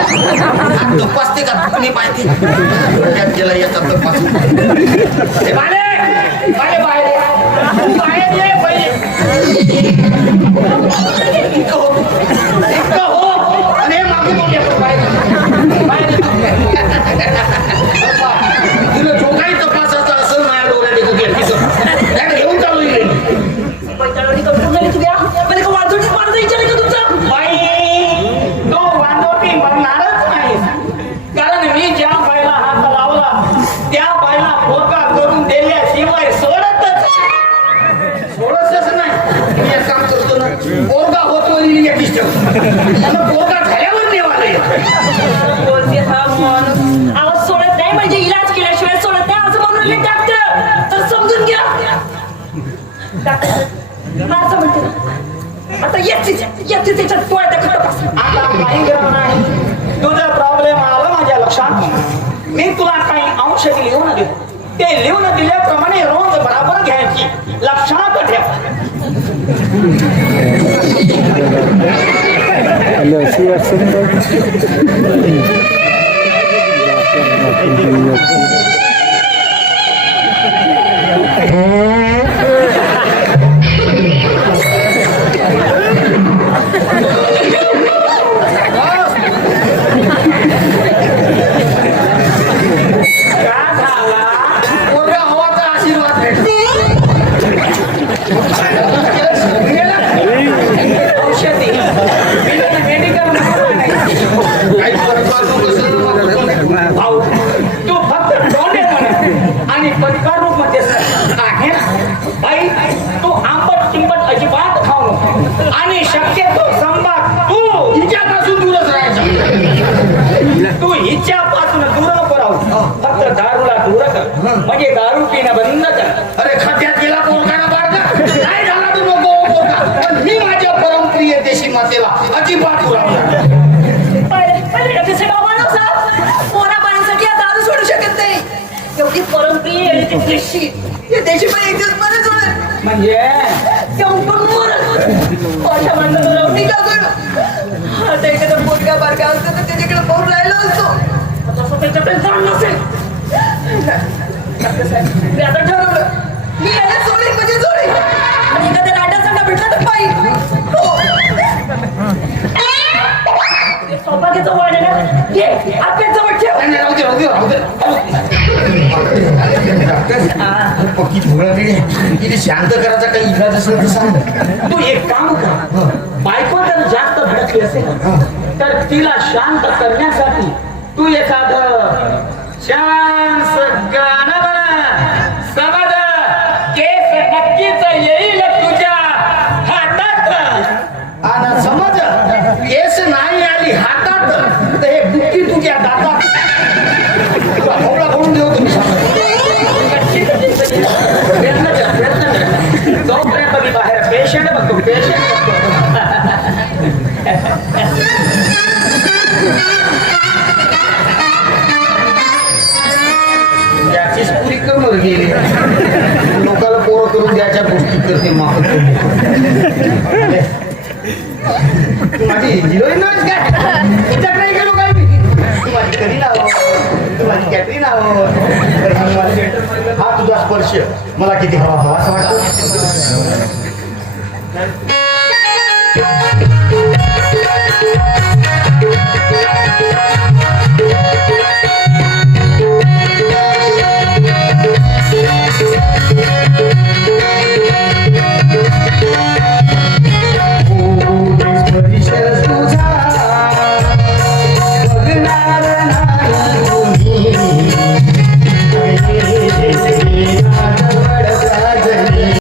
तपासते का दुखणी पाहिजे त्यात गेला याचा तपास तुला जो काही तपासाचा असं माझ्या डोळ्यात घेऊन चालू येईल पोरगा होतो पोरगा झाल्यावर नेवाला बोलते हा माणूस आवाज सोडत नाही म्हणजे इलाज केल्याशिवाय सोडत नाही असं म्हणून डॉक्टर तर समजून घ्या डॉक्टर असं म्हणते ना आता याची त्याच्यात पोळ्या खरं आता काही गरज नाही तुझा प्रॉब्लेम आला माझ्या लक्षात मी तुला काही औषध लिहून देऊ ते लिहून दिल्याप्रमाणे रोज बराबर घ्यायची लक्षात ठेव तू फक्त डोंडे आणि परिकार रूप मध्ये आहे बाई तू आंबट चिंबट अजिबात खाऊ आणि शक्यतो संभाग तू हिच्यापासून दूरच राहायचं तू हिच्यापासून दूर नको राहू फक्त दारूला दूर कर म्हणजे दारू पिणं बंद कर अरे खड्ड्यात गेला पोरगाना बाळगा काय झाला तू नको पोरगा पण मी माझ्या परमप्रिय देशी मातेला अजिबात पुरावला एवढी परमप्रिय देशी या देशी पण एक दिवस मला सोडेल म्हणजे माझ्या माणसाला लावणी का करू आता एखादा पोरगा बारका असतो तर त्याच्याकडे पाहून राहिला असतो तसं त्याच्याकडे जाण नसेल मी आता ठरवलं मी याला सोडेल म्हणजे सोडेल आणि एखाद्या राजाचा भेटला तर पाहिजे सौभाग्याचं वळ आहे ना घे आपल्याच जवळ ठेव पक्की किती शांत करायचा काही इलाज असेल तर सांग तू एक काम कर बायको जर जास्त भडकली असेल तर तिला शांत करण्यासाठी तू एखाद शांत गाणं म्हणा समज केस नक्कीच येईल तुझ्या हातात आणि समज केस नाही आली हातात तर हे बुक्की तुझ्या दातात भोवळा करून देऊ तुम्ही जोपर्यंत मी बाहेर पेशंट बघतो त्याचीच पुरी करून गेली लोकांना पोरं करून द्यायच्या गोष्टी करते माफ तू माझी हिरोईन काय नाही गेलो काय मी तू माझी करीना हो तू माझी कॅटरीना हो हा तुझा स्पर्श मला किती हवा असं वाटतं